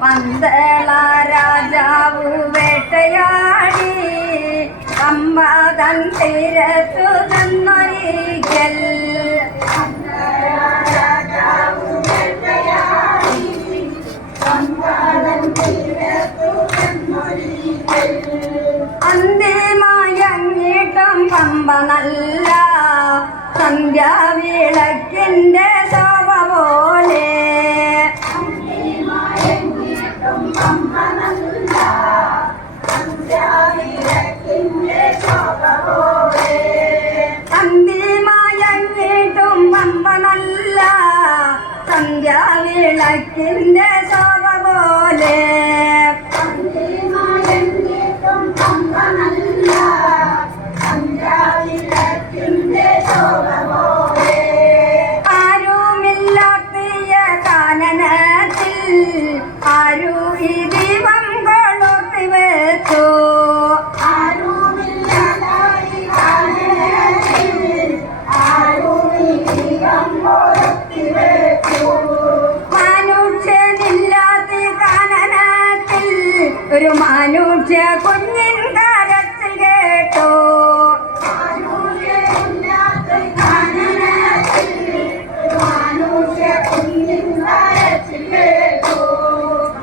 പന്തള രാജാവു വേട്ടയാടി പമ്പതൻ തീരത്തു നിന്നൊരിക്കൽ അന്തിമയങ്ങിട്ടും പമ്പ നല്ല സന്ധ്യാവിളക്കിന്റെ ശോഭ പോലെ അന്തിമയങ്ങിട്ടും പമ്പ നല്ല സന്ധ്യാവിളക്കിന്റെ ശോഭ പോലെ ആരുമില്ലാത്തിയ കാനനത്തിൽ ആരു ഈ ദീപം കൊളുത്തി വെച്ചു മനുഷ്യനില്ലാത്ത കാനനത്തിൽ ഒരു മനുഷ്യ കുഞ്ഞിൻ കരച്ചിൽ കേട്ടോ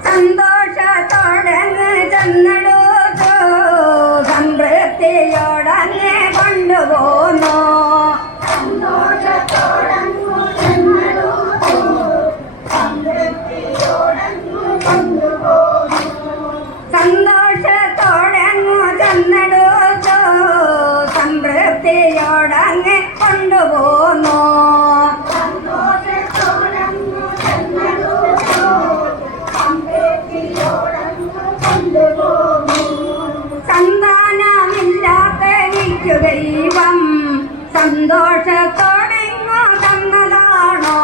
സന്തോഷത്തോടങ്ങ് ചെന്നെടുത്തു സംതൃപ്തിയോടങ്ങ് കൊണ്ടുപോന്നു സന്തോഷത്തോടങ്ങ് ചെന്നെടുത്തു സംതൃപ്തിയോടങ്ങ് കൊണ്ടുപോന്നു സന്താനമില്ലാത്ത എനിക്ക് ദൈവം സന്തോഷത്തോടെങ്ങോ തന്നതാണോ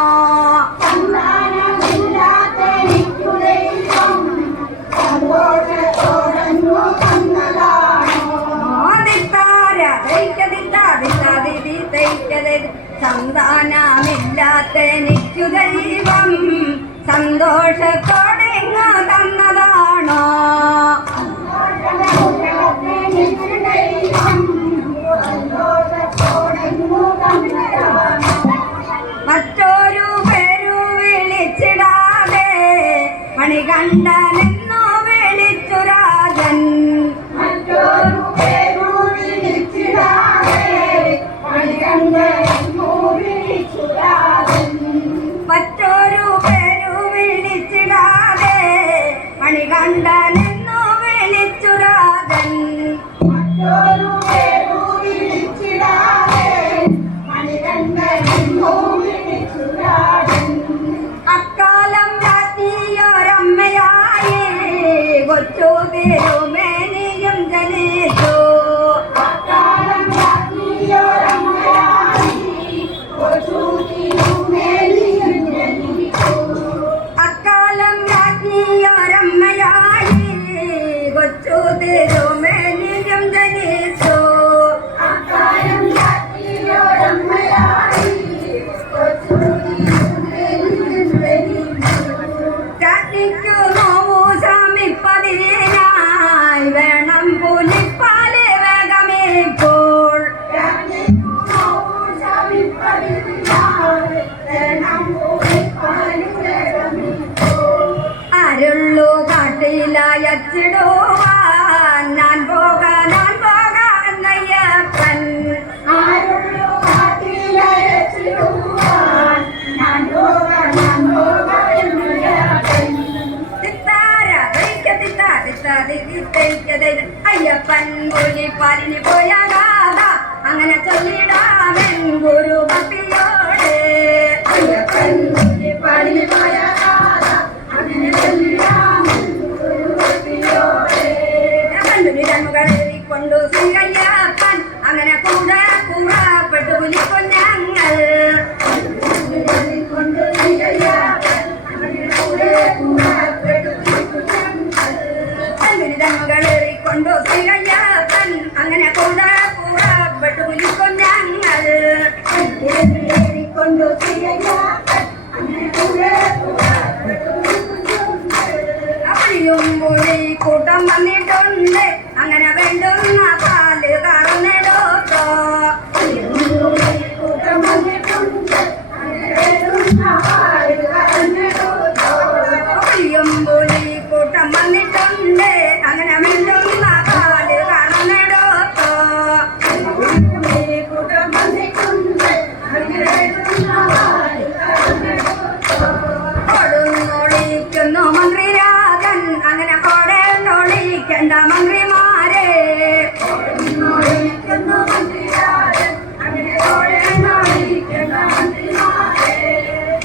സന്താനമില്ലാത്ത എനിക്ക് ദൈവം സന്തോഷത്തോടെങ്ങോ തന്നതാണോ മറ്റൊരു പേരു വിളിച്ചിടാതെ മണികണ്ഠനെന്നു വിളിച്ചു രാജൻ മറ്റൊരു പേരു വിളിച്ചിടാതെ മണികണ്ഠനെന്നു വിളിച്ചു രാജൻ മറ്റൊരു പേരു വിളിച്ചിടാതെ മണികണ്ഠനെന്നു വിളിച്ചു രാജൻ മറ്റൊരു പേരു വിളിച്ചിടാതെ മണികണ്ഠനെന്നു വിളിച്ചു രാജൻ അക്കാലം രാത്രിയൊരമ്മയായി കൊച്ചു തിരുമേനിയും ജനിച്ചു അക്കാലം രാത്രിയൊരമ്മയായി കൊച്ചു തിരുമേനിയും ജനിച്ചു അക്കാലം രാത്രിയൊരമ്മയായി കൊച്ചു തിരുമേനിയും ജനിച്ചു അക്കാലം രാത്രിയൊരമ്മയായി കൊച്ചു രാത്രിക്കു നോവു ശമിപ്പതിനായി വേണം പുലിപ്പാല് വേഗമേപ്പോൾ അരുള്ളു കാട്ടിലയച്ചിടുവാൻ ഞാൻ പോകാനയ്യപ്പൻ ആരുള്ളു കാട്ടിലയച്ചിടുവാൻ ഞാൻ അയ്യപ്പൻ പുലിപ്പാലിന് പോയ ഗാഥ അങ്ങനെ ചൊല്ലിടാമൻ ഗുരു ഭക്തിയോടെ അയ്യപ്പൻ പുലിപ്പാലിന് പോയ ഗാഥ അങ്ങനെ ചൊല്ലിടാമൻ ഗുരു ഭക്തിയോടെ കണ്ടുകൊണ്ടു ശ്രീകയ്യപ്പൻ അങ്ങനെ കൂടെ കൂറപ്പെട്ടു പുലിക്കൊഞ്ഞങ്ങൾ കൊണ്ട് ശ്രീകയ്യപ്പൻ അങ്ങനെ കൂടെ കൂറപ്പെട്ടു പുലിക്കൊഞ്ഞങ്ങൾ കൊണ്ട് ശ്രീകയ്യപ്പൻ അങ്ങനെ കൂടെ പുറപ്പെട്ടു കുലിക്കും ഞങ്ങൾ കൊണ്ടു അപ്പടിയും പുലി കൂട്ടം വന്നിട്ടുണ്ട് അങ്ങനെ വേണ്ടുന്ന പാല് കറന്നെടുത്തോ കൂട്ടം വന്നിട്ടുണ്ട് അപ്പടിയും പുലി കൂട്ടം വന്നിട്ടുണ്ട് അങ്ങനെ വേണ്ടുന്ന പാല് കറന്നെടുത്തോ കൂട്ടം വന്നിട്ടുണ്ട് കൊടുന്നൊളിക്കുന്നു മന്ത്രിരാജൻ അങ്ങനെ കൊടന്നൊളിക്കണ്ട മന്ത്രിമാരെ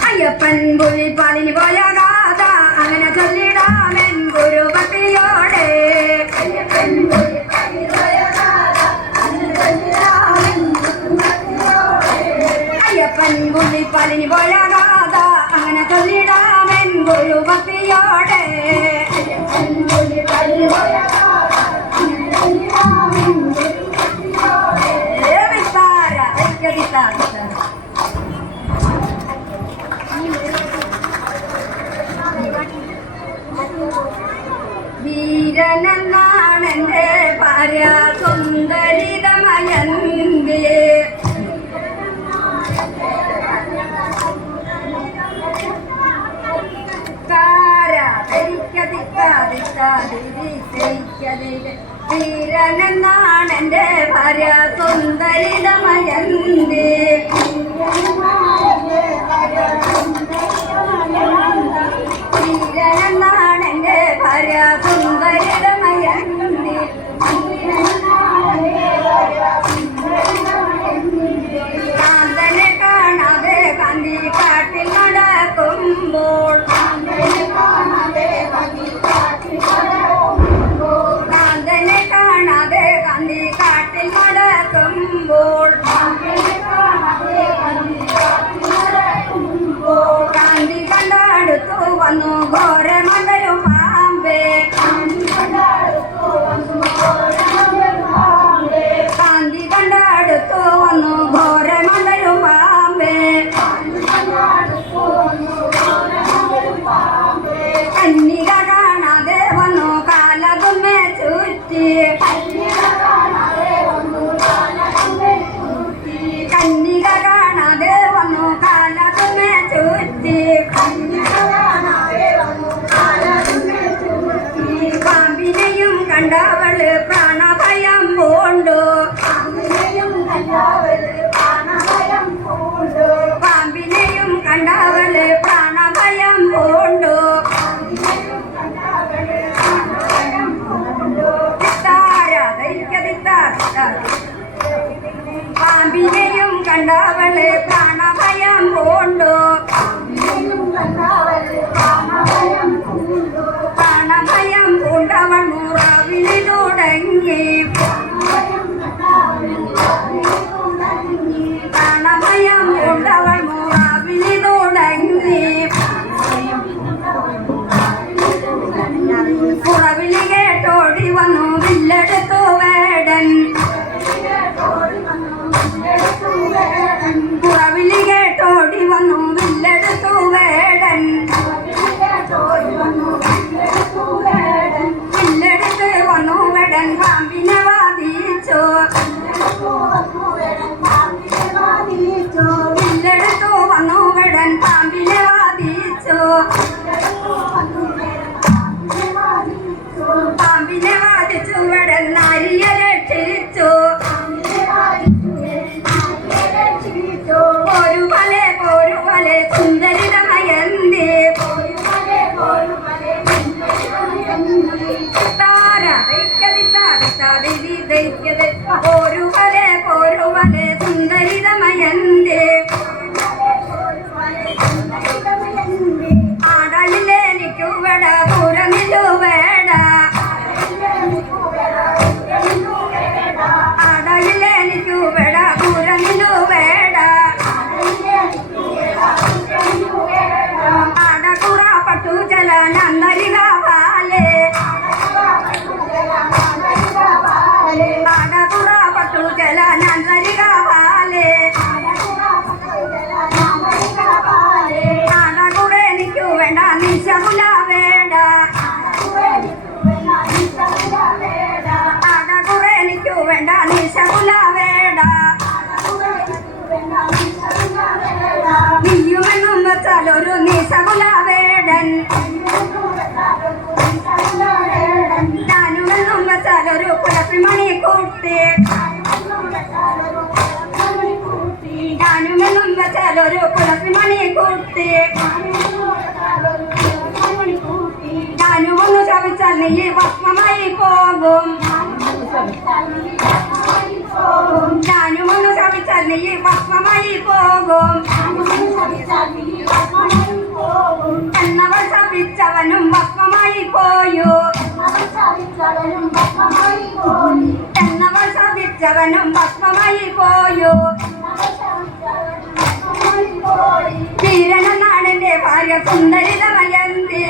അയ്യപ്പൻ പുലിപ്പാലിന് പോയ ഗാഥ അങ്ങനെ ചൊല്ലിടാമൻ ഗുരുഭക്തിയോടെ അയ്യപ്പൻ പുലിപ്പാലിന് പോയ ഗാഥ അങ്ങനെ ചൊല്ലിടാമൻ ഗുരുഭക്തിയോടെ വീരനെന്നാണെന്റെ ഭാര്യ സുന്ദരിതമയന്തി വീരനെന്നാണെന്റെ ഭാര്യ സുന്ദരിതമയന്തി വീരനെന്നാണെന്റെ ഭാര്യ സുന്ദരിതമയന്തി കാന്തനെ കാണാതെ കാന്തി കാട്ടിൽ നടക്കുമ്പോൾ കാന്തനെ കാണാതെ കാന്തി കാട്ടിൽ നടക്കുമ്പോൾ കാന്തി കണ്ടടുത്തു വന്നു ഘോരമണ്ടയും പാമ്പേ കാന്തി കണ്ടടുത്തു വന്നു ഘോരമണ്ടയും പാമ്പേ കന്യക കാണാതെ വന്നു കാലതുമ്മെ ചുറ്റി കന്യക കാണാതെ വന്നു കാലതുമ്മെ ചുറ്റി പാമ്പിനെയും കണ്ടവള് പ്രാണഭയം പൂണ്ടു പാമ്പിനെയും കണ്ടവള് പ്രാണഭയം പൂണ്ടു പാമ്പിനെയും കണ്ടവള് പ്രാണഭയം പൂണ്ടു പ്രാണഭയം പൂണ്ടവൾ മുറവിളി തുടങ്ങി പ്രാണഭയം പൂണ്ടവൾ മുറവിളി തുടങ്ങി മുറവിളി കേട്ടോടി വന്നു വില്ലെടുത്തു വേടൻ മുറവിളി കേട്ടോടി വന്നു വില്ലെടുത്തു വേടൻ വില്ലെടുത്ത് വന്നു വേടൻ പാമ്പിനെ വാദിച്ചു വില്ലെടുത്തു വന്നു വേടൻ പാമ്പിനെ വാദിച്ചു പാമ്പിനെ വാദിച്ചു വേടൻ നാരിയെ രക്ഷിച്ചു പോരുപോലെ സുന്ദരിതമയന്തി പോരുപോലെ സുന്ദരിതമയന്തി ആടയിലെനിക്കു വേട പുറമിലു വേട ആടയിലെനിക്കു വേട പുറമിലു വേട ആടകുറ പട്ടു ജല നന്നരിക പാലേ ആടകുറ വേണ്ട നിശകുല വേട നീയുമെന്നും വെച്ചാൽ ഒരു നിശകുല വേടൻ ഞാനുമെന്നും വെച്ചാൽ ഒരു കുലപ്പിമണി കൂട്ടി ഞാനുമെന്നും വെച്ചാൽ ഒരു കുലപ്പിമണി കൂട്ടി ഞാനുമൊന്നു ശവിച്ചാൽ നീ ഭസ്മമായി പോകും ഞാനുമൊന്നു ശവിച്ചാൽ നീ ഭസ്മമായി പോകും എന്നവൾ ശപിച്ചവനും ഭസ്മമായി പോയു എന്നവൾ ശപിച്ചവനും ഭസ്മമായി പോയു ധീരനാണ് എന്റെ ഭാര്യ സുന്ദരിതമയന്തി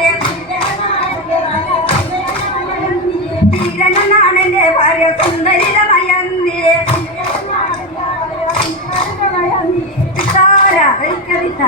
ധീരനാണ് എന്റെ ഭാര്യ സുന്ദരിതമയന്തി കവിത